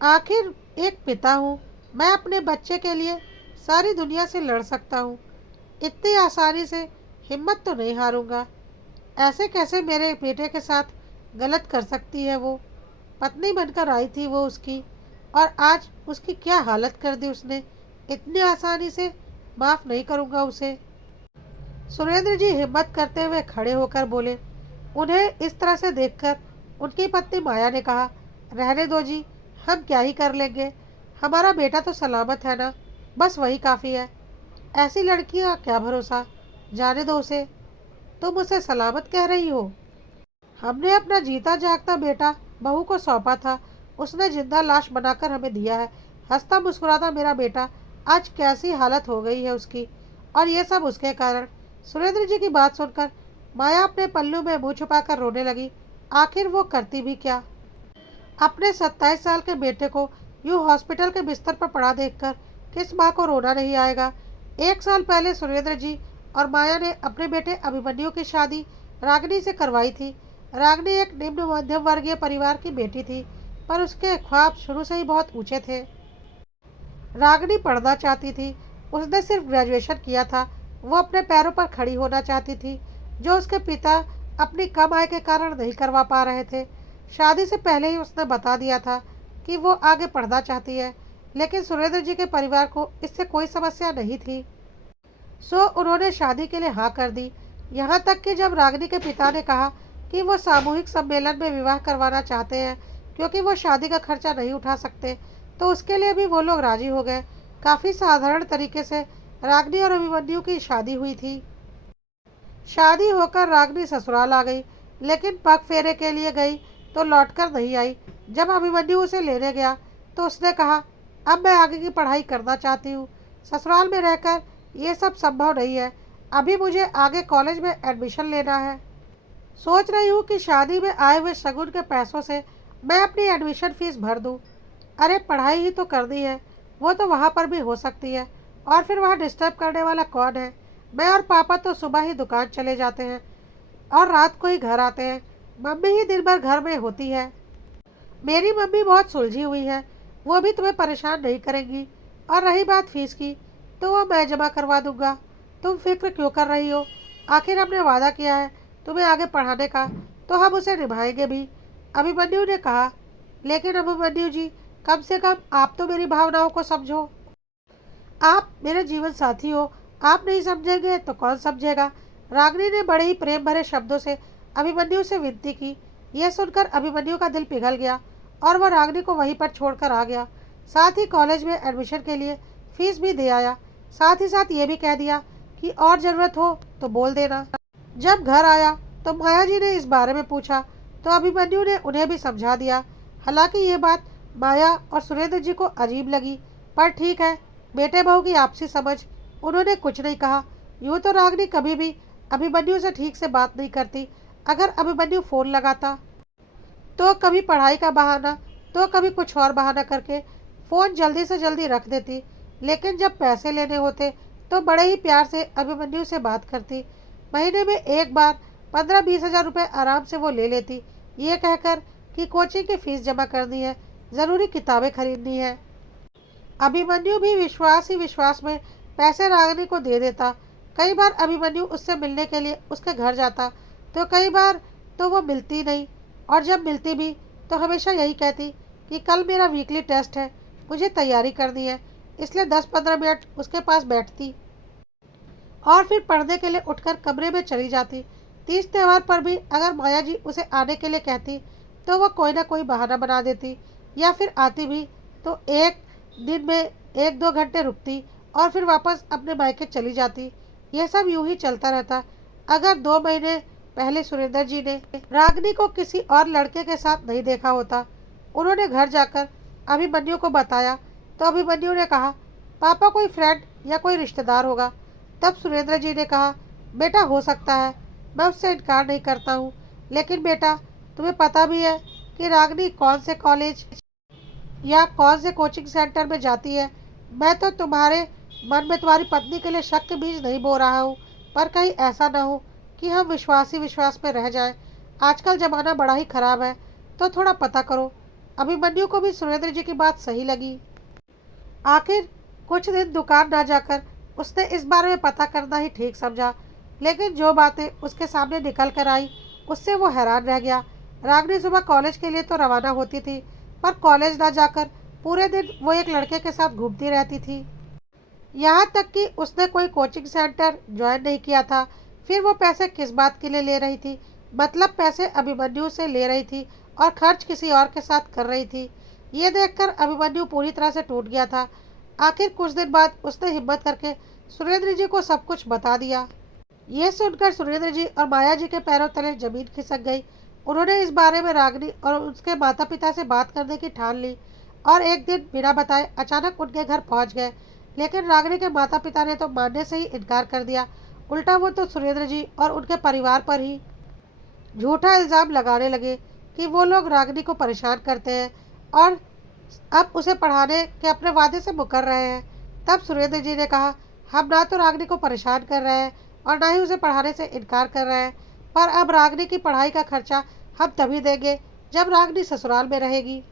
आखिर एक पिता हूँ। मैं अपने बच्चे के लिए सारी दुनिया से लड़ सकता हूँ। इतनी आसानी से हिम्मत तो नहीं हारूंगा। ऐसे कैसे मेरे बेटे के साथ गलत कर सकती है वो? पत्नी बनकर आई थी वो उसकी, और आज उसकी क्या हालत कर दी उसने। इतनी आसानी से माफ़ नहीं करूंगा उसे। सुरेंद्र जी हिम्मत करते हुए खड़े होकर बोले। उन्हें इस तरह से देखकर उनकी पत्नी माया ने कहा, रहने दो जी, हम क्या ही कर लेंगे। हमारा बेटा तो सलामत है ना, बस वही काफ़ी है। ऐसी लड़की का क्या भरोसा, जाने दो उसे। तुम उसे सलामत कह रही हो? हमने अपना जीता जागता बेटा बहू को सौंपा था, उसने जिंदा लाश बनाकर हमें दिया है। हंसता मुस्कुराता मेरा बेटा, आज कैसी हालत हो गई है उसकी, और ये सब उसके कारण। सुरेंद्र जी की बात सुनकर माया अपने पल्लू में मुंह छुपाकर रोने लगी। आखिर वो करती भी क्या? अपने 27 साल के बेटे को यूं हॉस्पिटल के बिस्तर पर पड़ा देखकर किस माँ को रोना नहीं आएगा। 1 साल पहले सुरेंद्र जी और माया ने अपने बेटे अभिमन्यु की शादी रागिनी से करवाई थी। रागिनी एक निम्न मध्यम वर्गीय परिवार की बेटी थी, पर उसके ख्वाब शुरू से ही बहुत ऊंचे थे। रागिनी पढ़ना चाहती थी। उसने सिर्फ ग्रेजुएशन किया था। वो अपने पैरों पर खड़ी होना चाहती थी, जो उसके पिता अपनी कम आय के कारण नहीं करवा पा रहे थे। शादी से पहले ही उसने बता दिया था कि वो आगे पढ़ना चाहती है, लेकिन सुरेंद्र जी के परिवार को इससे कोई समस्या नहीं थी। सो उन्होंने शादी के लिए हाँ कर दी। यहाँ तक कि जब रागिनी के पिता ने कहा कि वो सामूहिक सम्मेलन में विवाह करवाना चाहते हैं क्योंकि वो शादी का खर्चा नहीं उठा सकते, तो उसके लिए भी वो लोग राजी हो गए। काफ़ी साधारण तरीके से रागिनी और अभिमन्यु की शादी हुई थी। शादी होकर रागिनी ससुराल आ गई, लेकिन पग फेरे के लिए गई तो लौटकर नहीं आई। जब अभिमन्यु उसे लेने गया तो उसने कहा, अब मैं आगे की पढ़ाई करना चाहती हूँ। ससुराल में रहकर ये सब संभव नहीं है। अभी मुझे आगे कॉलेज में एडमिशन लेना है। सोच रही हूँ कि शादी में आए हुए शगुन के पैसों से मैं अपनी एडमिशन फीस भर दूँ। अरे पढ़ाई ही तो करनी है, वो तो वहाँ पर भी हो सकती है। और फिर वहाँ डिस्टर्ब करने वाला कौन है? मैं और पापा तो सुबह ही दुकान चले जाते हैं और रात को ही घर आते हैं। मम्मी ही दिन भर घर में होती है। मेरी मम्मी बहुत सुलझी हुई है, वो भी तुम्हें परेशान नहीं करेंगी। और रही बात फीस की, तो वो मैं जमा करवा दूंगा। तुम फिक्र क्यों कर रही हो? आखिर हमने वादा किया है तुम्हें आगे पढ़ाने का, तो हम उसे निभाएंगे भी। अभिमन्यु ने कहा। लेकिन अभिमन्यु जी, कम से कम आप तो मेरी भावनाओं को समझो। आप मेरे जीवन साथी हो, आप नहीं समझेंगे तो कौन समझेगा? रागिनी ने बड़े ही प्रेम भरे शब्दों से अभिमन्यु से विनती की। यह सुनकर अभिमन्यु का दिल पिघल गया और वह रागिनी को वहीं पर छोड़कर आ गया। साथ ही कॉलेज में एडमिशन के लिए फीस भी दे आया। साथ ही साथ ये भी कह दिया कि और ज़रूरत हो तो बोल देना। जब घर आया तो माया जी ने इस बारे में पूछा, तो अभिमन्यु ने उन्हें भी समझा दिया। हालांकि ये बात माया और सुरेंद्र जी को अजीब लगी, पर ठीक है, बेटे बहू की आपसी समझ। उन्होंने कुछ नहीं कहा। यूँ तो रागिनी कभी भी अभिमन्यु से ठीक से बात नहीं करती। अगर अभिमन्यु फ़ोन लगाता तो कभी पढ़ाई का बहाना, तो कभी कुछ और बहाना करके फ़ोन जल्दी से जल्दी रख देती। लेकिन जब पैसे लेने होते तो बड़े ही प्यार से अभिमन्यु से बात करती। महीने में एक बार 15-20 हज़ार रुपये आराम से वो ले लेती, ये कहकर कि कोचिंग की फीस जमा करनी है, ज़रूरी किताबें खरीदनी है। अभिमन्यु भी विश्वास ही विश्वास में पैसे रागिनी को दे देता। कई बार अभिमन्यु उससे मिलने के लिए उसके घर जाता, तो कई बार तो वो मिलती नहीं, और जब मिलती भी तो हमेशा यही कहती कि कल मेरा वीकली टेस्ट है, मुझे तैयारी करनी है। इसलिए 10-15 मिनट उसके पास बैठती और फिर पढ़ने के लिए उठकर कमरे में चली जाती। तीज त्योहार पर भी अगर माया जी उसे आने के लिए कहती तो वह कोई ना कोई बहाना बना देती, या फिर आती भी तो एक दिन में 1-2 घंटे रुकती और फिर वापस अपने मायके चली जाती। यह सब यूं ही चलता रहता। अगर 2 महीने पहले सुरेंद्र जी ने रागिनी को किसी और लड़के के साथ नहीं देखा होता, उन्होंने घर जाकर अभिमन्यु को बताया, तो अभिमन्यु ने कहा, पापा कोई फ्रेंड या कोई रिश्तेदार होगा। तब सुरेंद्र जी ने कहा, बेटा हो सकता है, मैं उससे इनकार नहीं करता हूँ, लेकिन बेटा तुम्हें पता भी है कि रागिनी कौन से कॉलेज या कौन से कोचिंग सेंटर में जाती है। मैं तो तुम्हारे मन में तुम्हारी पत्नी के लिए शक के बीज नहीं बो रहा हूँ, पर कहीं ऐसा ना हो कि हम विश्वास ही विश्वास में रह जाएं। आजकल ज़माना बड़ा ही ख़राब है, तो थोड़ा पता करो। अभिमन्यु को भी सुरेंद्र जी की बात सही लगी। आखिर कुछ दिन दुकान ना जाकर उसने इस बारे में पता करना ही ठीक समझा, लेकिन जो बातें उसके सामने निकल कर आई उससे वो हैरान रह गया। रागिनी सुबह कॉलेज के लिए तो रवाना होती थी, पर कॉलेज ना जाकर पूरे दिन वो एक लड़के के साथ घूमती रहती थी। यहाँ तक कि उसने कोई कोचिंग सेंटर ज्वाइन नहीं किया था। फिर वो पैसे किस बात के लिए ले रही थी? मतलब पैसे अभिमन्यु से ले रही थी और खर्च किसी और के साथ कर रही थी। ये देखकर अभिमन्यु पूरी तरह से टूट गया था। आखिर कुछ दिन बाद उसने हिम्मत करके सुरेंद्र जी को सब कुछ बता दिया। ये सुनकर सुरेंद्र जी और माया जी के पैरों तले जमीन खिसक गई। उन्होंने इस बारे में रागिनी और उसके माता पिता से बात करने की ठान ली और एक दिन बिना बताए अचानक उनके घर पहुंच गए। लेकिन रागिनी के माता पिता ने तो मानने से ही इनकार कर दिया। उल्टा वो तो सुरेंद्र जी और उनके परिवार पर ही झूठा इल्ज़ाम लगाने लगे कि वो लोग रागिनी को परेशान करते हैं और अब उसे पढ़ाने के अपने वादे से मुकर रहे हैं। तब सुरेंद्र जी ने कहा, हम ना तो रागिनी को परेशान कर रहे हैं और ना ही उसे पढ़ाने से इनकार कर रहे हैं, पर अब रागिनी की पढ़ाई का खर्चा हम तभी देंगे जब रागिनी ससुराल में रहेगी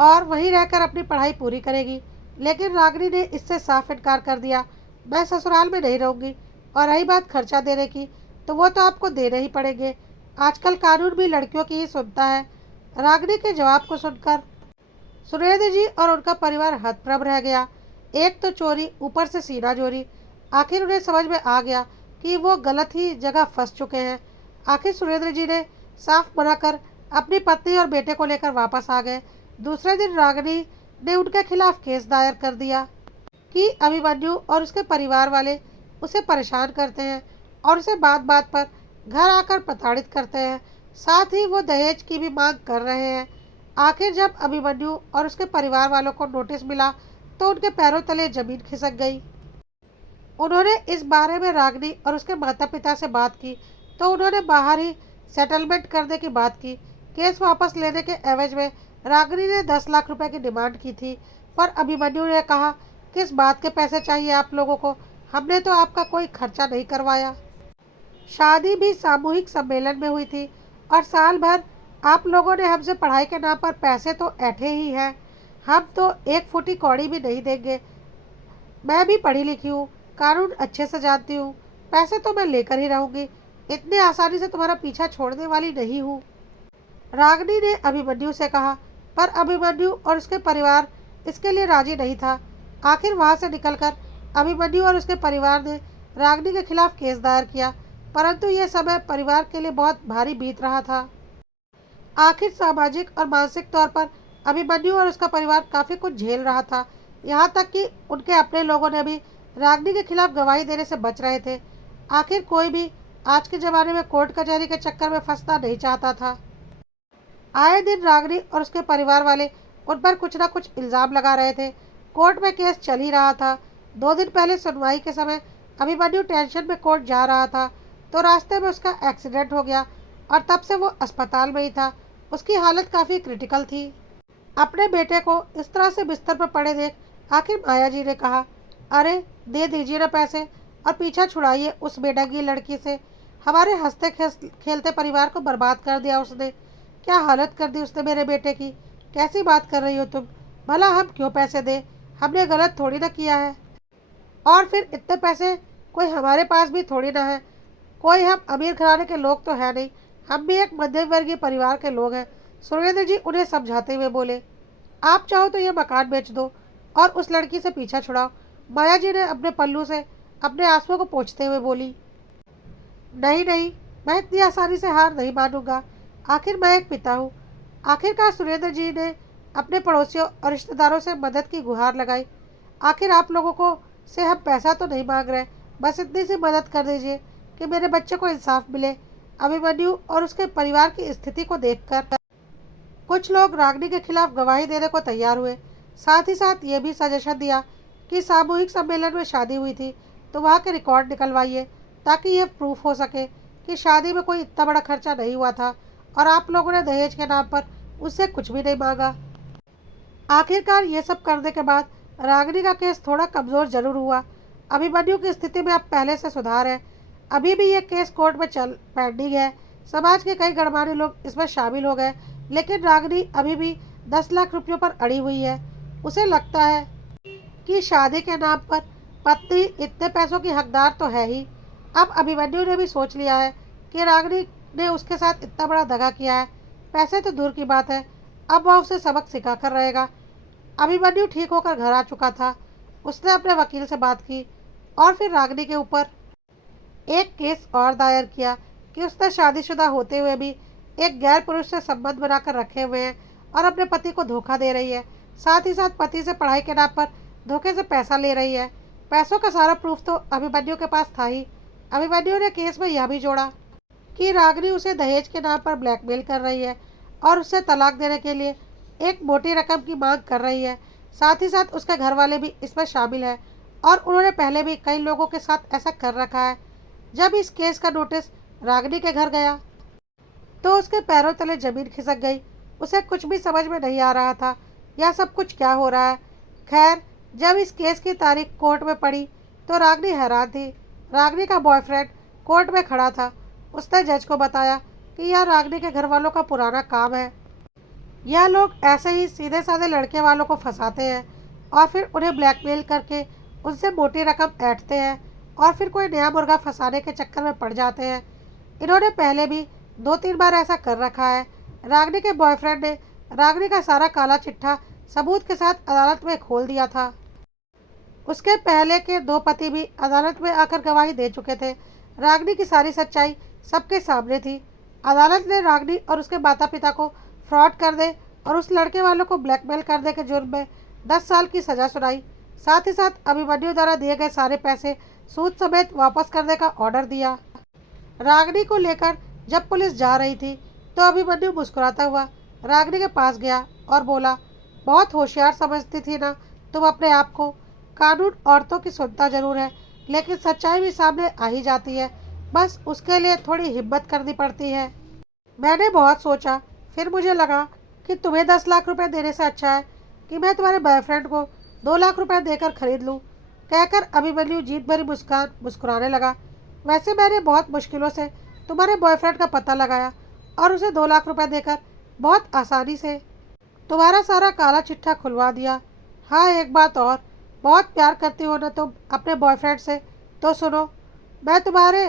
और वहीं रहकर अपनी पढ़ाई पूरी करेगी। लेकिन रागिनी ने इससे साफ इनकार कर दिया, मैं ससुराल में नहीं रहूँगी। और रही बात खर्चा देने की, तो वो तो आपको देने ही पड़ेंगे। आजकल कानून भी लड़कियों की ही सुनता है। रागिनी के जवाब को सुनकर सुरेंद्र जी और उनका परिवार हतप्रभ रह गया। एक तो चोरी, ऊपर से सीना चोरी। आखिर उन्हें समझ में आ गया कि वो गलत ही जगह फंस चुके हैं। आखिर सुरेंद्र जी ने साफ मना कर अपनी पत्नी और बेटे को लेकर वापस आ गए। दूसरे दिन रागिनी ने उनके खिलाफ केस दायर कर दिया कि अभिमन्यु और उसके परिवार वाले उसे परेशान करते हैं और उसे बात बात पर घर आकर प्रताड़ित करते हैं। साथ ही वो दहेज की भी मांग कर रहे हैं। आखिर जब अभिमन्यु और उसके परिवार वालों को नोटिस मिला तो उनके पैरों तले जमीन खिसक गई। उन्होंने इस बारे में रागिनी और उसके माता पिता से बात की तो उन्होंने बाहर ही सेटलमेंट करने की बात की। केस वापस लेने के एवज में रागिनी ने 10 लाख रुपए की डिमांड की थी, पर अभिमन्यु ने कहा, किस बात के पैसे चाहिए आप लोगों को? हमने तो आपका कोई खर्चा नहीं करवाया। शादी भी सामूहिक सम्मेलन में हुई थी और साल भर आप लोगों ने हमसे पढ़ाई के नाम पर पैसे तो ऐंठे ही हैं। हम तो एक फुटी कौड़ी भी नहीं देंगे। मैं भी पढ़ी लिखी हूँ, कानून अच्छे से जानती हूँ। पैसे तो मैं लेकर ही रहूँगी। इतनी आसानी से तुम्हारा पीछा छोड़ने वाली नहीं हूँ, रागिनी ने अभिमन्यु से कहा। पर अभिमन्यु और उसके परिवार इसके लिए राजी नहीं था। आखिर वहाँ से निकलकर अभिमन्यु और उसके परिवार ने रागिनी के खिलाफ केस दायर किया, परंतु यह समय परिवार के लिए बहुत भारी बीत रहा था। आखिर सामाजिक और मानसिक तौर पर अभिमन्यु और उसका परिवार काफ़ी कुछ झेल रहा था। यहाँ तक कि उनके अपने लोगों ने भी रागिनी के खिलाफ गवाही देने से बच रहे थे। आखिर कोई भी आज के ज़माने में कोर्ट कचहरी के चक्कर में फंसना नहीं चाहता था। आए दिन रागिनी और उसके परिवार वाले उन पर कुछ ना कुछ इल्ज़ाम लगा रहे थे। कोर्ट में केस चल ही रहा था। 2 दिन पहले सुनवाई के समय अभिमन्यु टेंशन में कोर्ट जा रहा था तो रास्ते में उसका एक्सीडेंट हो गया और तब से वो अस्पताल में ही था। उसकी हालत काफ़ी क्रिटिकल थी। अपने बेटे को इस तरह से बिस्तर पर पड़े देख आखिर माया जी ने कहा, अरे दे दीजिए ना पैसे और पीछा छुड़ाइए उस बेढंगी लड़की से। हमारे हंसते खेलते परिवार को बर्बाद कर दिया उसने। क्या हालत कर दी उसने मेरे बेटे की। कैसी बात कर रही हो तुम? भला हम क्यों पैसे दें? हमने गलत थोड़ी ना किया है। और फिर इतने पैसे कोई हमारे पास भी थोड़ी ना है। कोई हम अमीर घराने के लोग तो है नहीं, हम भी एक मध्यम वर्गीय परिवार के लोग हैं। सुरेंद्र जी उन्हें समझाते हुए बोले, आप चाहो तो यह मकान बेच दो और उस लड़की से पीछा छुड़ाओ। माया जी ने अपने पल्लू से अपने आंसुओं को पोंछते हुए बोली, नहीं नहीं, मैं इतनी आसानी से हार नहीं मानूंगा। आखिर मैं एक पिता हूँ। आखिरकार सुरेंद्र जी ने अपने पड़ोसियों और रिश्तेदारों से मदद की गुहार लगाई। आखिर आप लोगों को से हम पैसा तो नहीं मांग रहे, बस इतनी सी मदद कर दीजिए कि मेरे बच्चे को इंसाफ मिले। अभिमन्यु और उसके परिवार की स्थिति को देखकर कुछ लोग रागिनी के खिलाफ गवाही देने को तैयार हुए। साथ ही साथ ये भी सजेशन दिया कि सामूहिक सम्मेलन में शादी हुई थी तो वहाँ के रिकॉर्ड निकलवाइए ताकि ये प्रूफ हो सके कि शादी में कोई इतना बड़ा खर्चा नहीं हुआ था और आप लोगों ने दहेज के नाम पर उससे कुछ भी नहीं मांगा। आखिरकार ये सब करने के बाद रागिनी का केस थोड़ा कमज़ोर जरूर हुआ। अभिमन्यु की स्थिति में अब पहले से सुधार है। अभी भी ये केस कोर्ट में चल पेंडिंग है। समाज के कई गणमान्य लोग इसमें शामिल हो गए, लेकिन रागिनी अभी भी 10 लाख रुपयों पर अड़ी हुई है। उसे लगता है कि शादी के नाम पर पत्नी इतने पैसों की हकदार तो है ही। अब अभिमन्यु ने भी सोच लिया है कि रागिनी ने उसके साथ इतना बड़ा दगा किया है। पैसे तो दूर की बात है, अब वह उसे सबक सिखा कर रहेगा। अभिमन्यु ठीक होकर घर आ चुका था। उसने अपने वकील से बात की और फिर रागिनी के ऊपर एक केस और दायर किया कि उसने शादीशुदा होते हुए भी एक गैर पुरुष से संबंध बनाकर रखे हुए हैं और अपने पति को धोखा दे रही है। साथ ही साथ पति से पढ़ाई के नाम पर धोखे से पैसा ले रही है। पैसों का सारा प्रूफ तो अभिमन्यु के पास था ही। अभिमन्यु ने केस में यह भी जोड़ा कि रागिनी उसे दहेज के नाम पर ब्लैकमेल कर रही है और उससे तलाक देने के लिए एक मोटी रकम की मांग कर रही है। साथ ही साथ उसके घर वाले भी इसमें शामिल है और उन्होंने पहले भी कई लोगों के साथ ऐसा कर रखा है। जब इस केस का नोटिस रागिनी के घर गया तो उसके पैरों तले जमीन खिसक गई। उसे कुछ भी समझ में नहीं आ रहा था यह सब कुछ क्या हो रहा है। खैर, जब इस केस की तारीख कोर्ट में पड़ी तो रागिनी हैरान थी। रागिनी का बॉयफ्रेंड कोर्ट में खड़ा था। उसने जज को बताया कि यह रागिनी के घर वालों का पुराना काम है। यह लोग ऐसे ही सीधे साधे लड़के वालों को फंसाते हैं और फिर उन्हें ब्लैकमेल करके उनसे मोटी रकम ऐंठते हैं और फिर कोई नया मुर्गा फंसाने के चक्कर में पड़ जाते हैं। इन्होंने पहले भी 2-3 बार ऐसा कर रखा है। रागिनी के बॉयफ्रेंड ने रागिनी का सारा काला चिट्ठा सबूत के साथ अदालत में खोल दिया था। उसके पहले के 2 पति भी अदालत में आकर गवाही दे चुके थे। रागिनी की सारी सच्चाई सबके सामने थी। अदालत ने रागिनी और उसके माता पिता को फ्रॉड कर दे और उस लड़के वालों को ब्लैकमेल करने के जुर्म में 10 साल की सजा सुनाई। साथ ही साथ अभिमन्यु द्वारा दिए गए सारे पैसे सूद समेत वापस करने का ऑर्डर दिया। रागिनी को लेकर जब पुलिस जा रही थी तो अभिमन्यु मुस्कुराता हुआ रागिनी के पास गया और बोला, बहुत होशियार समझती थी ना तुम अपने आप को। कानून औरतों की सुनता जरूर है लेकिन सच्चाई भी सामने आ ही जाती है। बस उसके लिए थोड़ी हिम्मत करनी पड़ती है। मैंने बहुत सोचा, फिर मुझे लगा कि तुम्हें 10 लाख रुपए देने से अच्छा है कि मैं तुम्हारे बॉयफ्रेंड को 2 लाख रुपए देकर खरीद लूँ। कहकर अभिमन्यु जीत भरी मुस्कान मुस्कुराने लगा। वैसे मैंने बहुत मुश्किलों से तुम्हारे बॉयफ्रेंड का पता लगाया और उसे 2 लाख रुपए देकर बहुत आसानी से तुम्हारा सारा काला चिट्ठा खुलवा दिया। हाँ, एक बात और, बहुत प्यार करती हो ना तुम अपने बॉयफ्रेंड से, तो सुनो, मैं तुम्हारे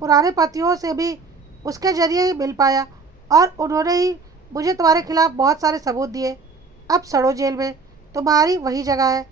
पुराने पतियों से भी उसके जरिए ही मिल पाया और उन्होंने ही मुझे तुम्हारे खिलाफ बहुत सारे सबूत दिए। अब सड़ो जेल में, तुम्हारी वही जगह है।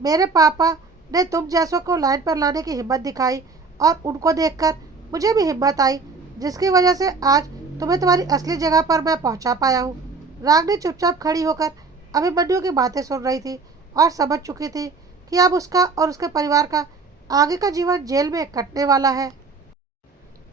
मेरे पापा ने तुम जैसों को लाइन पर लाने की हिम्मत दिखाई और उनको देखकर मुझे भी हिम्मत आई, जिसकी वजह से आज तुम्हें तुम्हारी असली जगह पर मैं पहुंचा पाया हूँ। रागिनी चुपचाप खड़ी होकर अभिमन्यु की बातें सुन रही थी और समझ चुकी थी कि अब उसका और उसके परिवार का आगे का जीवन जेल में कटने वाला है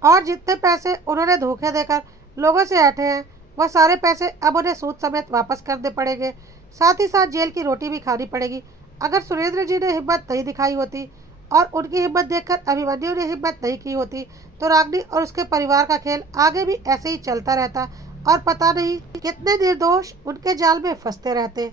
और जितने पैसे उन्होंने धोखे देकर लोगों से ऐंठे हैं वह सारे पैसे अब उन्हें सूद समेत वापस करने पड़ेंगे। साथ ही साथ जेल की रोटी भी खानी पड़ेगी। अगर सुरेंद्र जी ने हिम्मत नहीं दिखाई होती और उनकी हिम्मत देखकर अभिमन्यु ने हिम्मत नहीं की होती तो रागिनी और उसके परिवार का खेल आगे भी ऐसे ही चलता रहता और पता नहीं कितने निर्दोष उनके जाल में फंसते रहते।